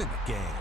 in the game.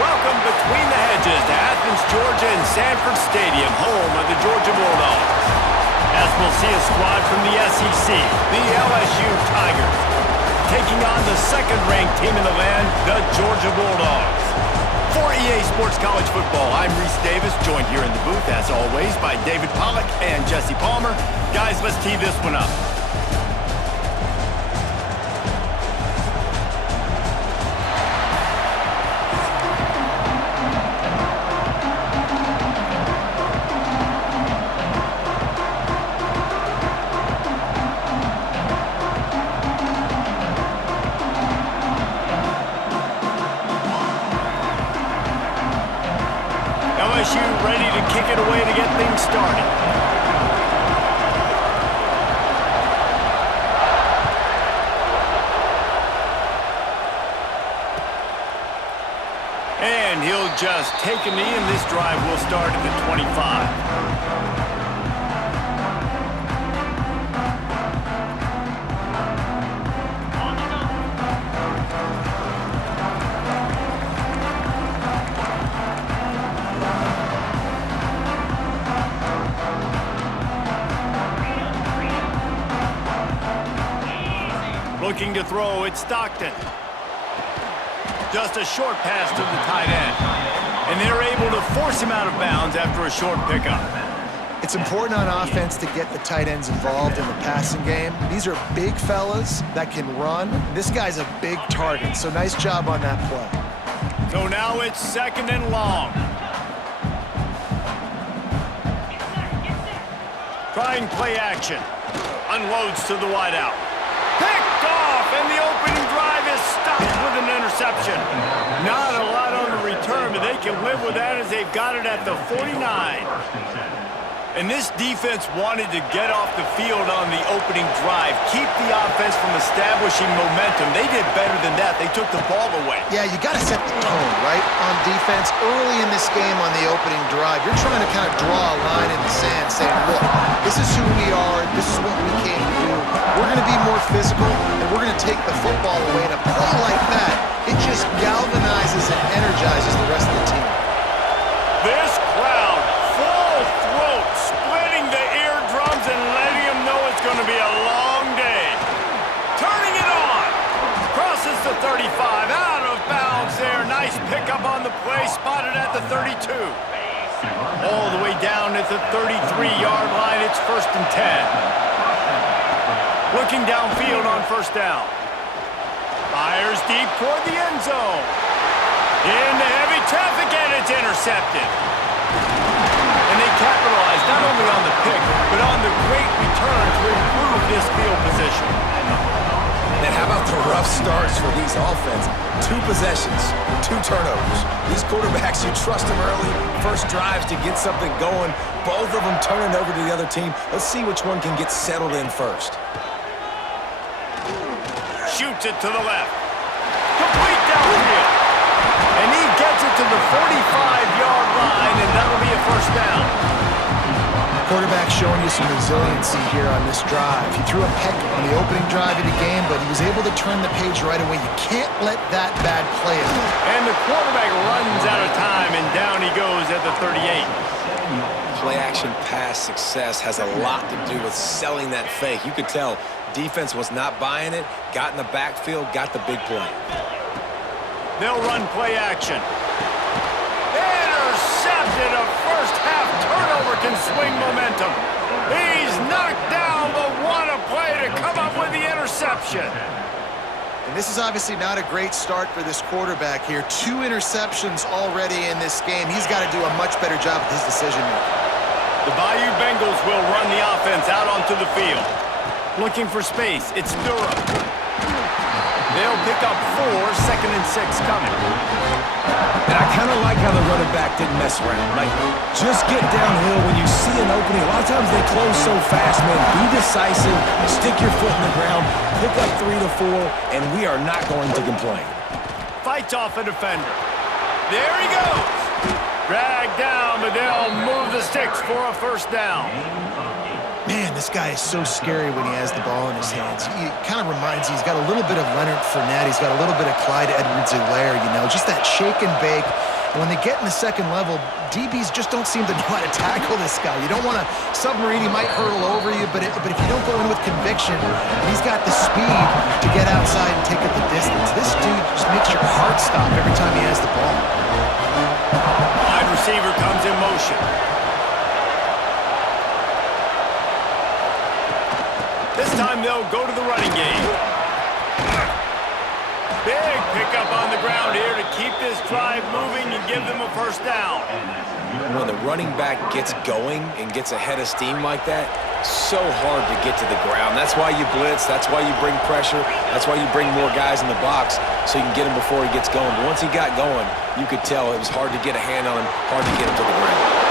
Welcome between the hedges to Athens, Georgia and Sanford Stadium, home of the Georgia Bulldogs. As we'll see a squad from the SEC, the LSU Tigers, taking on the second-ranked team in the land, the Georgia Bulldogs. For EA Sports College Football, I'm Reese Davis, joined here in the booth, as always, by David Pollack and Jesse Palmer. Guys, let's tee this one up. LSU ready to kick it away to get things started. And he'll just take a knee, and this drive will start at the 25. Looking to throw, it's Stockton. Just a short pass to the tight end. And they're able to force him out of bounds after a short pickup. It's important on offense to get the tight ends involved in the passing game. These are big fellas that can run. This guy's a big target, so nice job on that play. So now it's second and long. Trying play action. Unloads to the wideout. Picked off, and the opening drive is stopped with an interception. Not a lot on the return, but they can live with that as they've got it at the 49. And this defense wanted to get off the field on the opening drive, keep the offense from establishing momentum. They did better than that. They took the ball away. Yeah, you got to set the tone, right, on defense. Early in this game on the opening drive, you're trying to kind of draw a line in the sand saying, look, this is who we are. This is what we came to do. We're going to be more physical, and we're going to take the football away. And a play like that, it just galvanizes and energizes the rest of the team. This crowd, full throat, splitting the eardrums and letting them know it's going to be a long day. Turning it on. Crosses the 35, out of bounds there. Nice pickup on the play, spotted at the 32. All the way down at the 33-yard line, it's 1st and 10. Looking downfield on first down. Fires deep toward the end zone. Into heavy traffic, and it's intercepted. And they capitalize not only on the pick, but on the great return to improve this field position. Man, how about the rough starts for these offense? 2 possessions, 2 turnovers. These quarterbacks, you trust them early, first drives to get something going. Both of them turning over to the other team. Let's see which one can get settled in first. Shoots it to the left. Complete downfield. And he gets it to the 45-yard line, and that'll be a first down. Quarterback showing you some resiliency here on this drive. He threw a pick on the opening drive of the game, but he was able to turn the page right away. You can't let that bad play out. And the quarterback runs out of time, and down he goes at the 38. Play-action pass success has a lot to do with selling that fake. You could tell defense was not buying it, got in the backfield, got the big play. They'll run play action. Intercepted. A first half turnover can swing momentum. He's knocked down, but what a play to come up with the interception. And this is obviously not a great start for this quarterback here. 2 interceptions already in this game. He's got to do a much better job with his decision-making. The Bayou Bengals will run the offense out onto the field. Looking for space. It's Durham. They'll pick up 4, 2nd and 6 coming. And I kind of like how the running back didn't mess around. Like, just get downhill when you see an opening. A lot of times they close so fast, man. Be decisive, stick your foot in the ground, pick up 3 to 4, and we are not going to complain. Fights off a defender. There he goes. Dragged down, but they'll move the sticks for a first down. Man, this guy is so scary when he has the ball in his hands. He kind of reminds you, he's got a little bit of Leonard Fournette. He's got a little bit of Clyde Edwards-Helaire, you know, just that shake and bake. And when they get in the second level, DBs just don't seem to know how to tackle this guy. You don't want to submarine. He might hurtle over you, but if you don't go in with conviction, and he's got the speed to get outside and take it the distance. This dude just makes your heart stop every time he has the ball. Wide receiver comes in motion. This time they'll go to the running game. Big pickup on the ground here to keep this drive moving and give them a first down. When the running back gets going and gets ahead of steam like that, so hard to get to the ground. That's why you blitz. That's why you bring pressure. That's why you bring more guys in the box so you can get him before he gets going. But once he got going, you could tell it was hard to get a hand on him, hard to get him to the ground.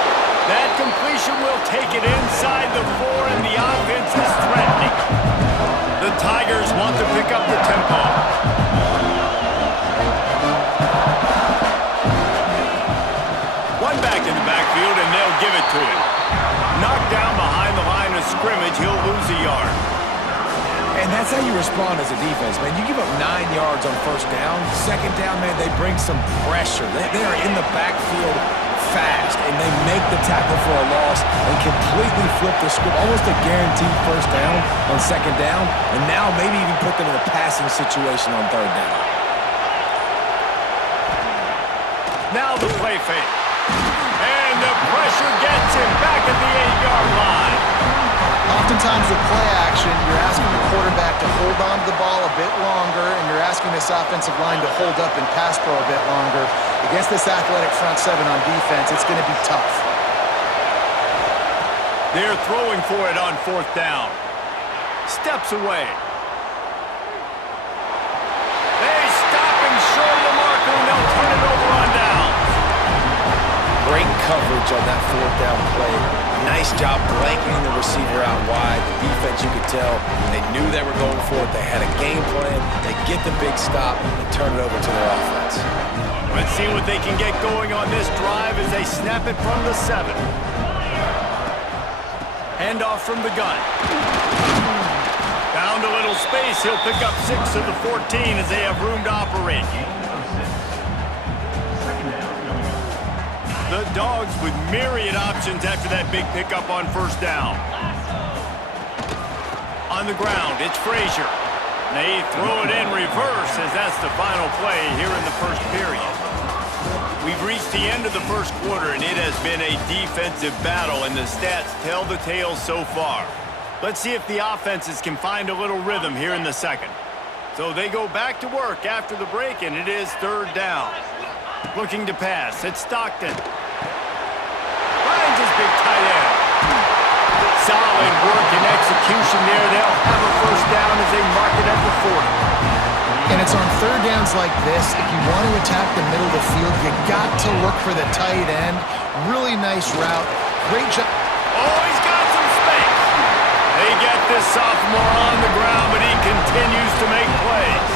That completion will take it inside the 4, and the offense is threatening. The Tigers want to pick up the tempo. One back in the backfield, and they'll give it to him. Knocked down behind the line of scrimmage, he'll lose a yard. And that's how you respond as a defense, man. You give up 9 yards on first down. Second down, man, they bring some pressure. They are in the backfield fast, and they make the tackle for a loss and completely flip the script. Almost a guaranteed first down on second down, and now maybe even put them in a passing situation on third down. Now the play fake. And the pressure gets him back at the 8-yard line. Oftentimes with play action, you're asking the quarterback to hold on to the ball a bit longer, and you're asking this offensive line to hold up and pass pro a bit longer. Against this athletic front 7 on defense, it's going to be tough. They're throwing for it on 4th down. Steps away. They stop him short of the marker, and they'll turn it over on downs. Great coverage on that 4th down play. Nice job blanketing the receiver out wide. The defense, you could tell, they knew they were going for it. They had a game plan. They get the big stop and turn it over to their offense. Let's see what they can get going on this drive as they snap it from the 7. Handoff from the gun. Found a little space. He'll pick up 6 of the 14 as they have room to operate. The Dogs with myriad options after that big pickup on first down. On the ground, it's Frazier. They throw it in reverse as that's the final play here in the first period. We've reached the end of the first quarter, and it has been a defensive battle, and the stats tell the tale so far. Let's see if the offenses can find a little rhythm here in the second. So they go back to work after the break, and it is 3rd down. Looking to pass. It's Stockton. Finds his big tight end. Solid work and execution there. They'll have a first down as they mark it at the 40. And it's on third downs like this, if you want to attack the middle of the field, you got to look for the tight end. Really nice route. Great job. Oh, he's got some space. They get this sophomore on the ground, but he continues to make plays.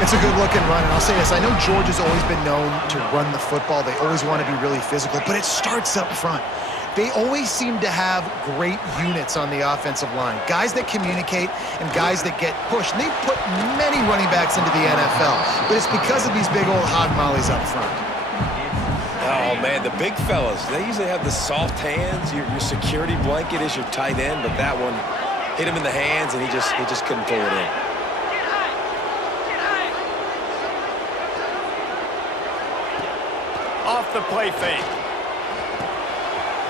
It's a good-looking run, and I'll say this. I know Georgia's always been known to run the football. They always want to be really physical, but it starts up front. They always seem to have great units on the offensive line. Guys that communicate and guys that get pushed. And they've put many running backs into the NFL, but it's because of these big old hog mollies up front. Oh, man, the big fellas, they usually have the soft hands. Your security blanket is your tight end, but that one hit him in the hands, and he just couldn't pull it in. Off the play fake.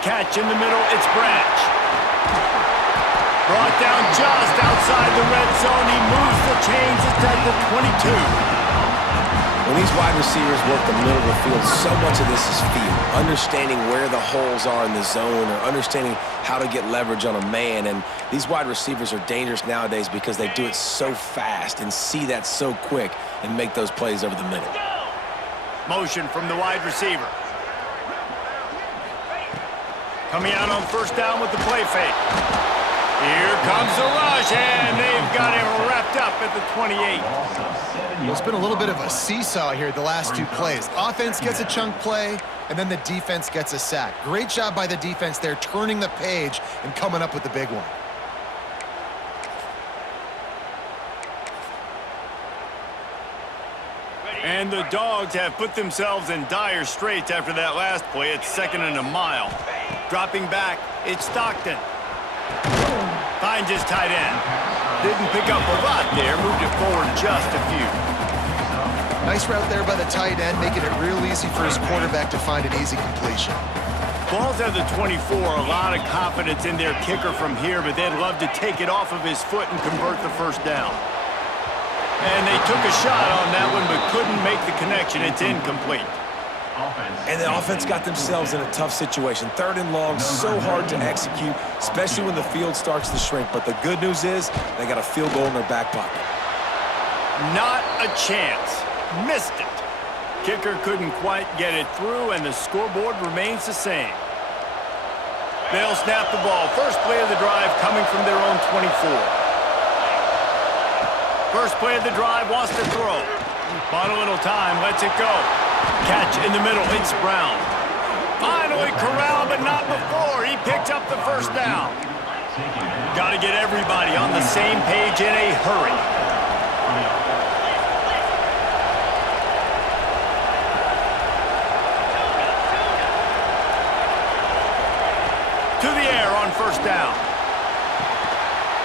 Catch in the middle, it's Branch. Brought down just outside the red zone. He moves the chains. It's at the 22. When these wide receivers work the middle of the field, so much of this is feel. Understanding where the holes are in the zone or understanding how to get leverage on a man. And these wide receivers are dangerous nowadays because they do it so fast and see that so quick and make those plays over the middle. Motion from the wide receiver. Coming out on first down with the play fake. Here comes the rush, and they've got him wrapped up at the 28. Well, it's been a little bit of a seesaw here the last two plays. Offense gets a chunk play, and then the defense gets a sack. Great job by the defense there, turning the page and coming up with the big one. And the Dogs have put themselves in dire straits after that last play. It's 2nd and a mile. Dropping back, it's Stockton. Finds his tight end. Didn't pick up a lot there, moved it forward just a few. Nice route there by the tight end, making it real easy for his quarterback to find an easy completion. Ball's at the 24, a lot of confidence in their kicker from here, but they'd love to take it off of his foot and convert the first down. And they took a shot on that one, but couldn't make the connection. It's incomplete. And the offense got themselves in a tough situation. 3rd and long, so hard to execute, especially when the field starts to shrink. But the good news is they got a field goal in their back pocket. Not a chance. Missed it. Kicker couldn't quite get it through, and the scoreboard remains the same. They'll snap the ball. First play of the drive coming from their own 24. First play of the drive, wants to throw. Bought a little time, lets it go. Catch in the middle, it's Brown. Finally corralled, but not before. He picked up the first down. Got to get everybody on the same page in a hurry. To the air on first down.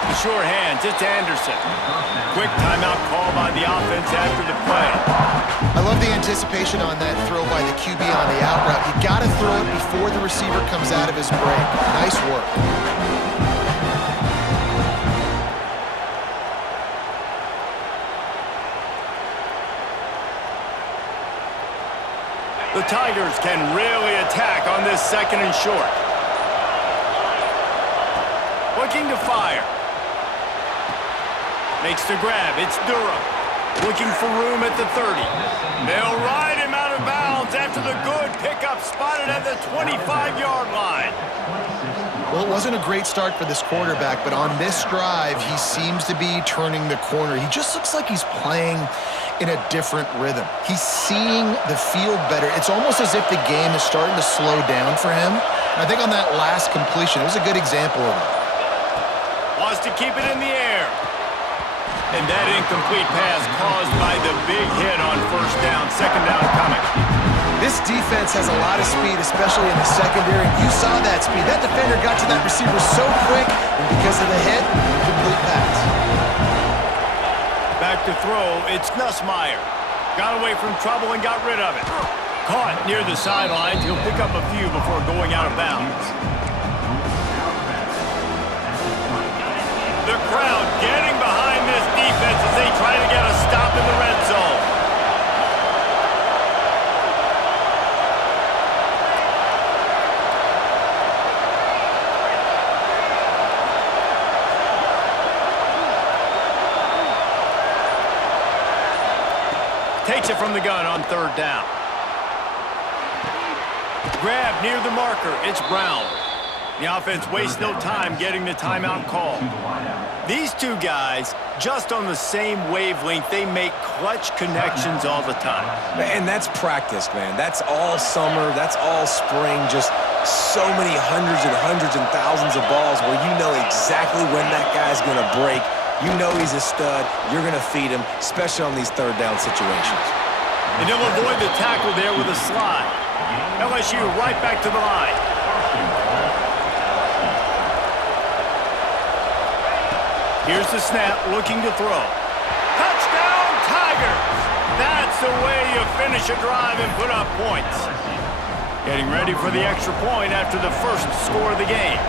The sure hands, it's Anderson. Quick timeout call by the offense after the play. I love the anticipation on that throw by the QB on the out route. You got to throw it before the receiver comes out of his break. Nice work. The Tigers can really attack on this 2nd and short. Looking to fire. Makes the grab. It's Durham. Looking for room at the 30. They'll ride him out of bounds after the good pickup spotted at the 25-yard line. Well, it wasn't a great start for this quarterback, but on this drive, he seems to be turning the corner. He just looks like he's playing in a different rhythm. He's seeing the field better. It's almost as if the game is starting to slow down for him. And I think on that last completion, it was a good example of it. Wants to keep it in the air. And that incomplete pass caused by the big hit on first down. 2nd down coming. This defense has a lot of speed, especially in the secondary. You saw that speed. That defender got to that receiver so quick, and because of the hit, incomplete pass. Back to throw, it's Nussmeier. Got away from trouble and got rid of it. Caught near the sidelines. He'll pick up a few before going out of bounds. The crowd getting behind this defense as they try to get a stop in the red zone. Takes it from the gun on third down. Grab near the marker. It's Brown. The offense wastes no time getting the timeout call. These two guys, just on the same wavelength, they make clutch connections all the time. And that's practice, man. That's all summer. That's all spring. Just so many hundreds and thousands of balls where you know exactly when that guy's going to break. You know he's a stud. You're going to feed him, especially on these third down situations. And he'll avoid the tackle there with a slide. LSU right back to the line. Here's the snap, looking to throw. Touchdown, Tigers! That's the way you finish a drive and put up points. Getting ready for the extra point after the first score of the game.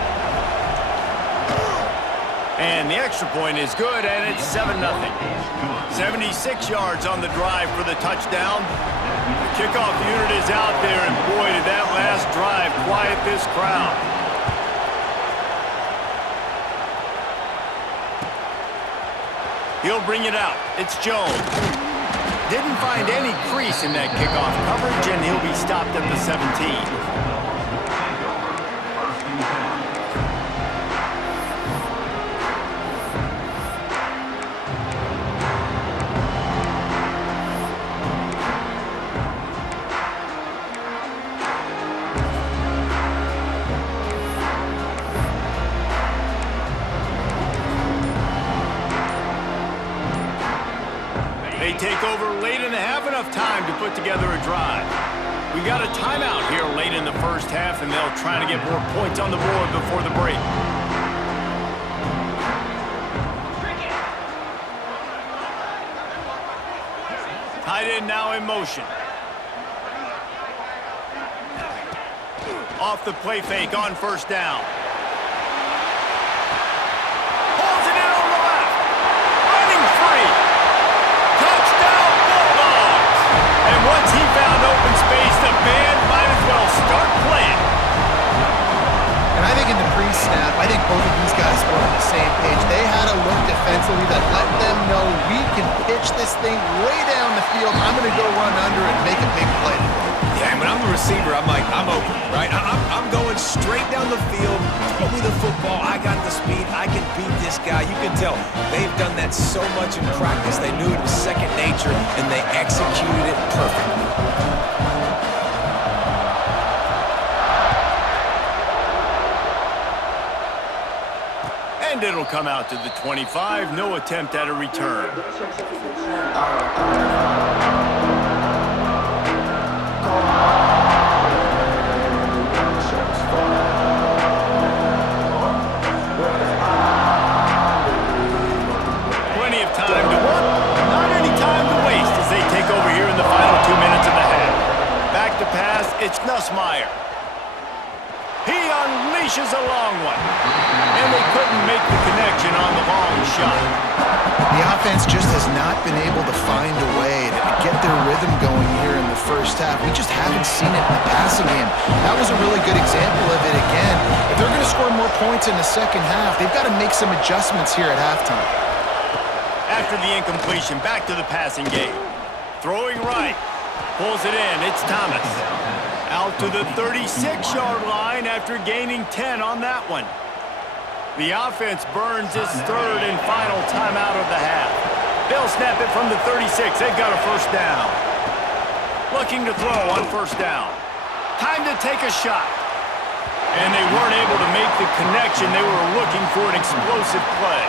And the extra point is good, and it's 7-0. 76 yards on the drive for the touchdown. The kickoff unit is out there, and boy, did that last drive quiet this crowd. He'll bring it out. It's Jones. Didn't find any crease in that kickoff coverage, and he'll be stopped at the 17. They take over late in the half, enough time to put together a drive. We got a timeout here late in the first half, and they'll try to get more points on the board before the break. Tight end now in motion. Off the play fake on first down. Pulls it in on the left. Running free. Touchdown Bulldogs! And once he found open space, the band might as well start playing. And I think in the pre-snap, I think both of these guys were on the same page. They had a look defensively that let them know we can pitch this thing way down the field. I'm going to go run under and make a big play. Yeah, and when I'm the receiver, I'm like, I'm open, right? I'm going straight down the field. Throw me the football. I got the speed. I can beat this guy. You can tell they've done that so much in practice. They knew it was second nature, and they executed it perfectly. And it'll come out to the 25. No attempt at a return. Plenty of time to work. Not any time to waste as they take over here in the final 2 minutes of the half. Back to pass. It's Nussmeier. He unleashes a long one. And they couldn't make the connection on the long shot. The offense just has not been able to find a way to get their rhythm going here in the first half. We just haven't seen it in the passing game. That was a really good example of it again. If they're going to score more points in the second half, they've got to make some adjustments here at halftime. After the incompletion, back to the passing game. Throwing right. Pulls it in. It's Thomas. Out to the 36-yard line after gaining 10 on that one. The offense burns its third and final timeout of the half. They'll snap it from the 36. They've got a first down. Looking to throw on first down. Time to take a shot. And they weren't able to make the connection. They were looking for an explosive play.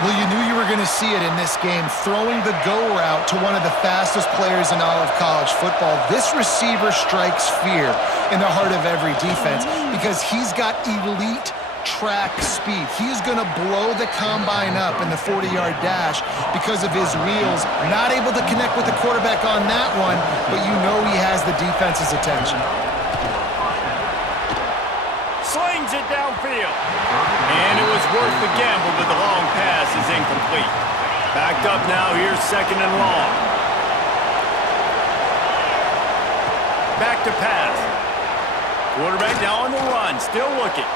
Well, you knew you were going to see it in this game, throwing the go route to one of the fastest players in all of college football. This receiver strikes fear in the heart of every defense because he's got elite track speed. He is going to blow the combine up in the 40-yard dash because of his wheels. Not able to connect with the quarterback on that one, but you know he has the defense's attention. Slings it downfield. And it was worth the gamble, but the long pass is incomplete. Backed up now, here's second and long. Back to pass. Quarterback now on the run, still looking.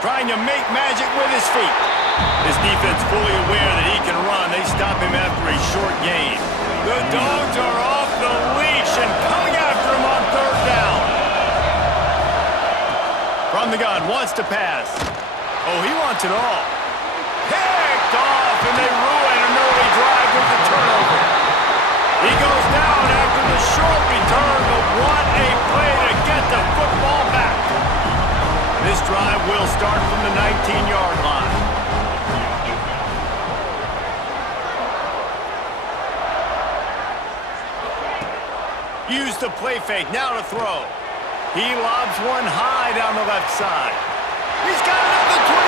Trying to make magic with his feet. This defense fully aware that he can run. They stop him after a short gain. The Dogs are off the leash and coming after him on third down. From the gun, wants to pass. Oh, he wants it all. Picked off, and they ruin an early drive with the turnover. He goes down after the short return, but what a play to get the football back. This drive will start from the 19-yard line. Use the play fake, now to throw. He lobs one high down the left side. He's got another 25.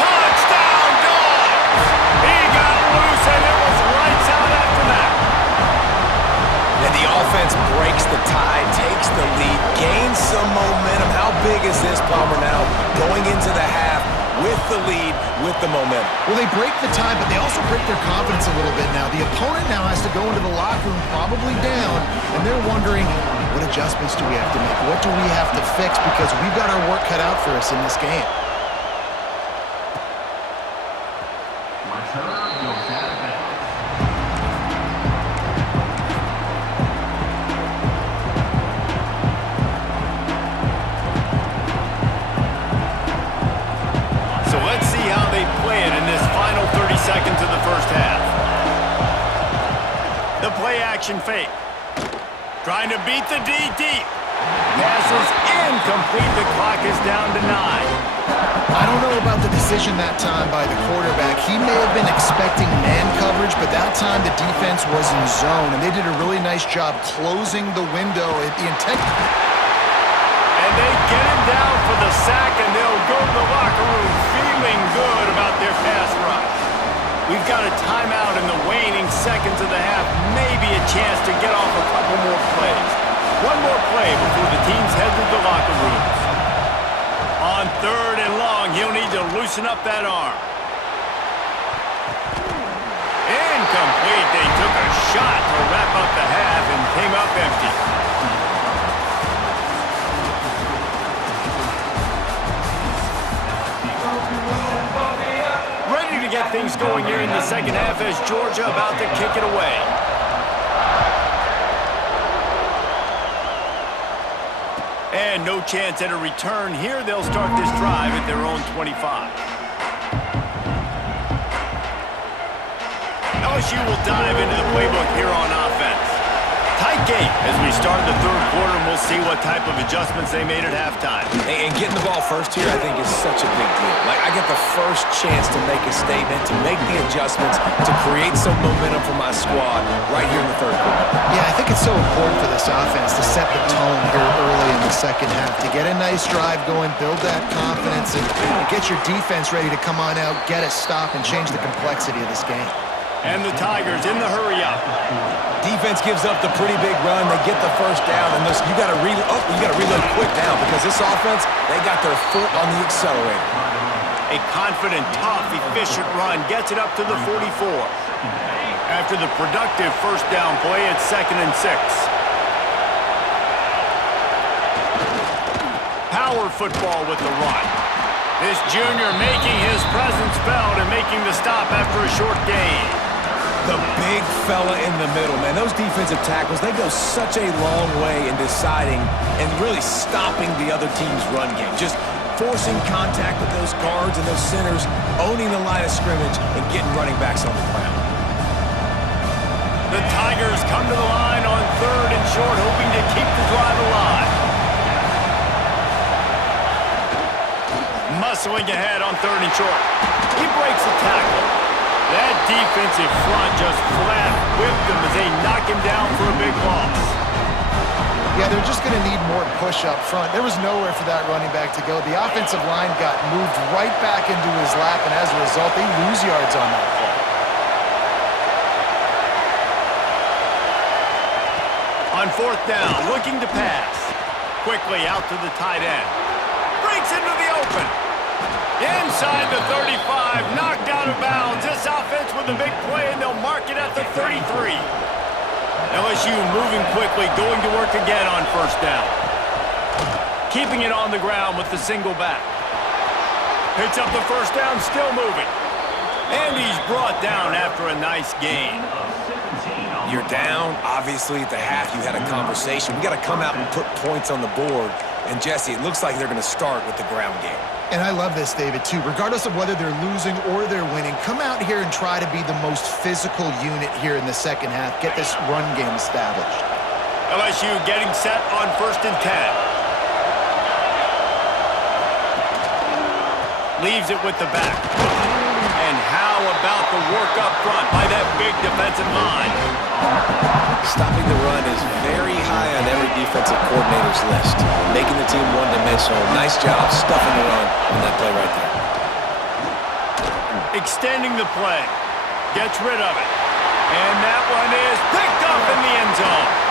Touchdown, Dogs! He got loose, and it was lights out after that. And the offense breaks the tie, takes the lead, gains some momentum. How big is this, Palmer, now going into the half with the lead, with the momentum? Well, they break the tie, but they also break their confidence a little bit now. The opponent now has to go into the locker room probably down, and they're wondering, what adjustments do we have to make? What do we have to fix? Because we've got our work cut out for us in this game. So let's see how they play it in this final 30 seconds of the first half. The play action fake. Trying to beat the D deep. Pass is incomplete. The clock is down to 9. I don't know about the decision that time by the quarterback. He may have been expecting man coverage, but that time the defense was in zone, and they did a really nice job closing the window at the intent. And they get him down for the sack, and they'll go to the locker room feeling good about their pass rush. We've got a timeout in the waning seconds of the half. Maybe a chance to get off a couple more plays. One more play before the teams head to the locker rooms. On third and long, he'll need to loosen up that arm. Incomplete. They took a shot to wrap up the half and came up empty. Ready to get things going here in the second half as Georgia about to kick it away. And no chance at a return here. They'll start this drive at their own 25. LSU will dive into the playbook here on offense. Tight game as we start the third quarter, and we'll see what type of adjustments they made at halftime. And getting the ball first here, I think, is such a big deal. Like, I get the first chance to make a statement, to make the adjustments, to create some momentum for my squad right here in the third quarter. Yeah, I think it's so important for this offense to set the tone here early in the second half, to get a nice drive going, build that confidence, and get your defense ready to come on out, get a stop, and change the complexity of this game. And the Tigers in the hurry-up. Defense gives up the pretty big run. They get the first down, and you got to reload quick now because this offense, they got their foot on the accelerator. A confident, tough, efficient run gets it up to the 44. After the productive first down play, it's 2nd and 6. Power football with the run. This junior making his presence felt and making the stop after a short gain. The big fella in the middle, man. Those defensive tackles, they go such a long way in deciding and really stopping the other team's run game. Just forcing contact with those guards and those centers, owning the line of scrimmage, and getting running backs on the ground. The Tigers come to the line on third and short, hoping to keep the drive alive. Muscling ahead on third and short. He breaks the tackle. That defensive front just flat whipped him as they knock him down for a big loss. Yeah, they're just going to need more push up front. There was nowhere for that running back to go. The offensive line got moved right back into his lap, and as a result, they lose yards on that play. On fourth down, looking to pass. Quickly out to the tight end. Breaks into the open. Inside the 35, knocked out of bounds. This offense with a big play, and they'll mark it at the 33. LSU moving quickly, going to work again on first down. Keeping it on the ground with the single back. Picks up the first down, still moving. And he's brought down after a nice gain. You're down. Obviously, at the half, you had a conversation. We got to come out and put points on the board. And, Jesse, it looks like they're going to start with the ground game. And I love this, David, too. Regardless of whether they're losing or they're winning, come out here and try to be the most physical unit here in the second half. Get this run game established. LSU getting set on 1st and 10. Leaves it with the back. And how about the work up front by that big defensive line? Stopping the run is very high on every defensive coordinator's list. Making the team one-dimensional. Nice job stuffing the run on that play right there. Extending the play. Gets rid of it. And that one is picked up in the end zone.